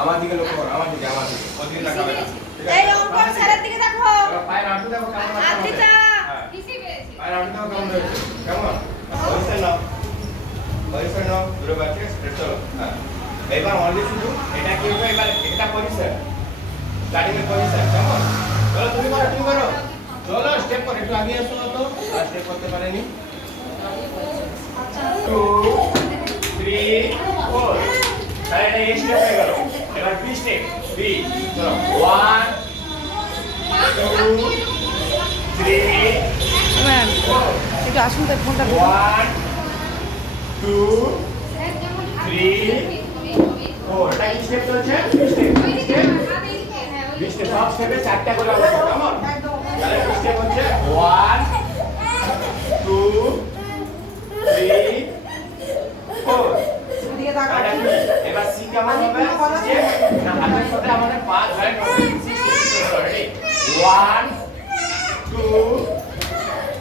আমার দিকে লক্ষ্য করো, আমার দিকে ওদিকে তাকাবে না। এই অঙ্কন স্যারের দিকে দেখো। পায়ের আঁটু দেখো কেমন আছে। আদিতা বেশি পেয়েছি। পায়ের আঁটু দেখো কেমন হয়েছে। কেমন? পজিশন নাও। পজিশন নাও। দুটো বাচ্চা স্ট্রেট চলো। হ্যাঁ। এবার অনলি শুধু এটা কি হবে, এবার এটা পজিশন। স্টার্টিং এর পজিশন কেমন? চলো তুমি করো, তুমি করো। চলো স্টেপ করো, একটু আগে আসো তো। স্টেপ করতে পারেনি। 2 3 4 তাহলে এটা এ স্টেপ হয়ে গেল। এবার বি স্টেপ। বি চলো 1 2 3 ম্যাম 4 একটু আসুন তো ফোনটা 1 2 3 4 এটা কি স্টেপ চলছে? স্টেপ স্টেপ বি স্টেপ সব স্টেপে চারটা করে আছে কেমন? তাহলে বি স্টেপ হচ্ছে 1 2 3 4 দিকে তাকাও। এবার সি কেমন হবে? স্টেপ না হাতের সাথে আমাদের পা জয়েন্ট হবে। সি স্টেপ রেডি 1 2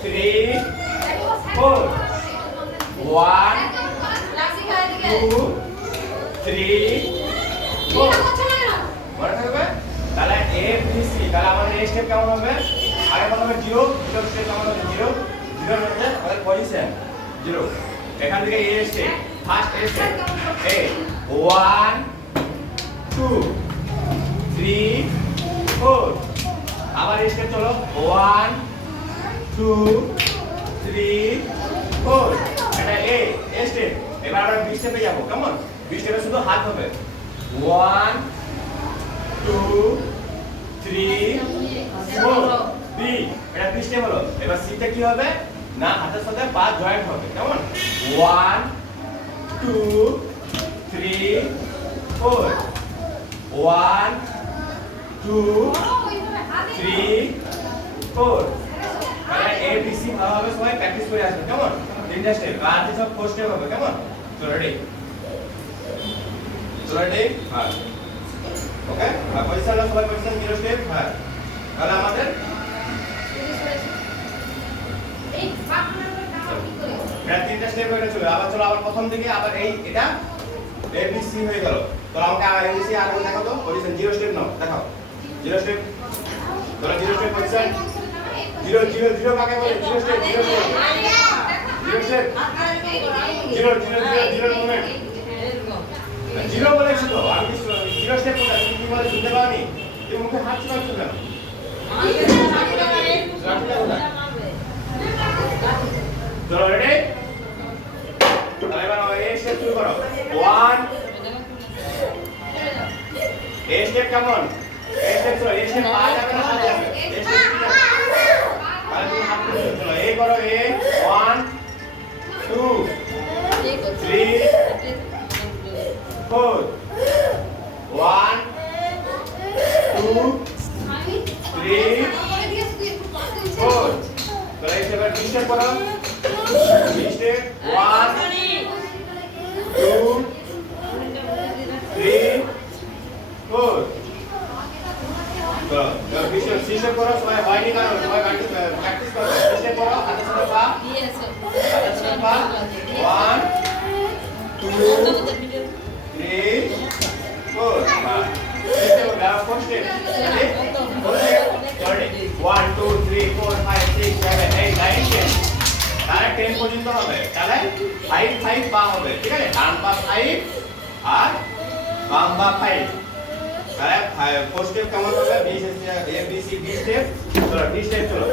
3 4 1 2 3 4 মনে থাকবে? তাহলে এ বি সি তাহলে আমাদের এই স্টেপ কেমন হবে? আগে প্রথমে 0 0 স্টেপ কেমন হবে? 0 0 এর মধ্যে আমাদের পজিশন 0 এখান থেকে এ স্টেপ ফার্স্ট এ স্টেপ এ 1 2 3 4 আবার এই স্টেপ চলো 1 2 3 4 এটা এ স্টেপ এবার আমরা বি স্টেপে যাব কেমন বি স্টেপে শুধু হাত হবে 1 2 3 4 বি এটা বি স্টেপ হলো এবার সি তে কি হবে না হাতের সাথে পা জয়েন্ট হবে কেমন 1 2 3 4 1 2 3 4 তাহলে এ বি সি ভালোভাবে সবাই প্র্যাকটিস করে আসবে কেমন তিনটা স্টেপ আর যে সব ফোর স্টেপ হবে কেমন তো রেডি হ্যাঁ ওকে আর পজিশন না সবাই পজিশন জিরো স্টেপ হ্যাঁ তাহলে আমাদের এটা তিনটা স্টেপ হয়ে গেছে আবার চলো আবার প্রথম থেকে আবার এই এটা এ বি সি হয়ে গেল তো আমাকে এ বি সি আর দেখো তো পজিশন জিরো স্টেপ নাও দেখাও জিরো স্টেপ তোরা zero step position zero zero zero কাকে বলে zero step zero step zero zero zero zero moment zero বলেছি তো আমি জিরো স্টেপ বলে তুমি কি বলে শুনতে পাওনি তুমি মুখে হাত চালাচ্ছ কেন চলো রেডি তাহলে এবার এ স্টেপ শুরু করো 1 এ স্টেপ কেমন এ স্টেপ চলো এ স্টেপ পা যাবে না হাত যাবে এ স্টেপ কি যাবে তাহলে তুমি হাত তুলে চলো এ করো এ 1 2 3 4 1 2 3 4 তাহলে এই স্টেপের বি স্টেপ করো বি স্টেপ 1 2 3 4 তো বি স্টেপ সি স্টেপ করো সবাই হয়নি কারণ সবাই প্র্যাকটিস করো বি স্টেপ করো হাতের সাথে পা হাতের সাথে পা 1 2 3 4 স্টেপ দাও ফোর স্টেপ রেডি 1 2 3 4 5 6 7 8 9 10 তাহলে 10 পর্যন্ত হবে তাহলে 5 5 পা হবে ঠিক আছে ডান পা 5 আর বাম পা 5 তাহলে ফোর স্টেপ কেমন হবে B A B C D step চলো ডি স্টেপ চলো